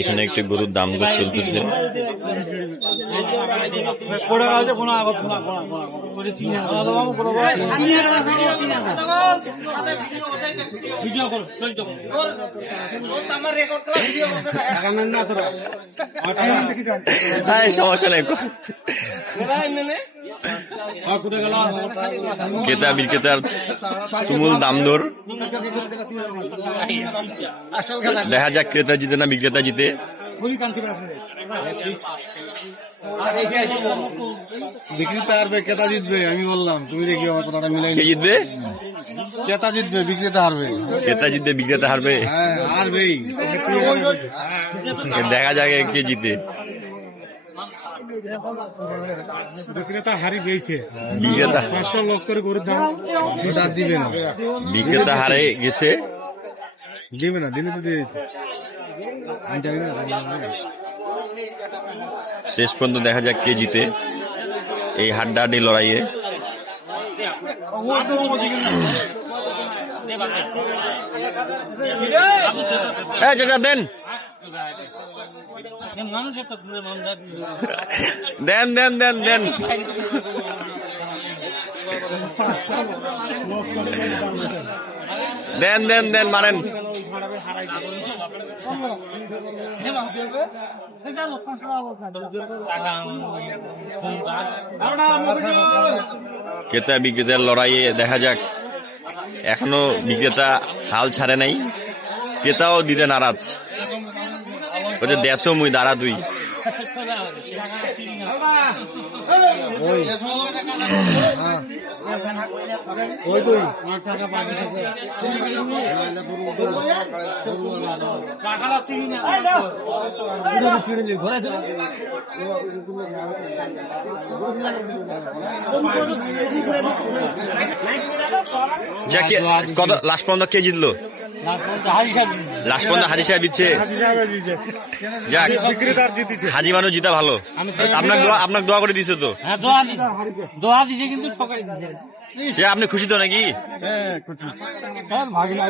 এখানে একটি গরুর দাম দর চলতেছে। সমস্যা নেই, ক্রেতা বিক্রেতার তুমুল দাম দর। দেখা যাক ক্রেতা জিতে না বিক্রেতা জিতে। বিক্রেতা হারবে, ক্রেতা জিতবে। আমি বললাম, তুমি দেখি আমার কথাটা মিলাই। কে জিতবে? ক্রেতা জিতবে, বিক্রেতা হারবে। ক্রেতা জিতবে বিক্রেতা হারবে? হ্যাঁ, হারবেই। দেখা যাক কে জিতে। বিক্রেতা হারি গেছে, বিক্রেতা 500 লস করে গরুর দাম দিবে না। বিক্রেতা হারে গেছে, দিবে না, দিলে তো দিয়ে শেষ পর্যন্ত দেখা যাক কে জিতে এই হাড্ডাহাড্ডি লড়াইয়ে। চাচা দেন দেন দেন দেন দেন দেন দেন দেন মারেন। ক্রেতা বিক্রেতার লড়াইয়ে দেখা যাক, এখনো বিক্রেতা হাল ছাড়ে নাই, ক্রেতাও দিতে নারাজ। বলছে দেশও মুই দাঁড়া তুই। কত লাস্ট পর্যন্ত কে জিতলো? লাস্ট পর্যন্ত হাজি সাহেব দিচ্ছে। যাক, হাজি মানুষ জিতা ভালো। আপনাকে দোয়া করে দিছে তো? দোয়া দিছে, কিন্তু ঠকাই দিছে। আপনি খুশি তো নাকি? হ্যাঁ, খুশি। ভাগিনা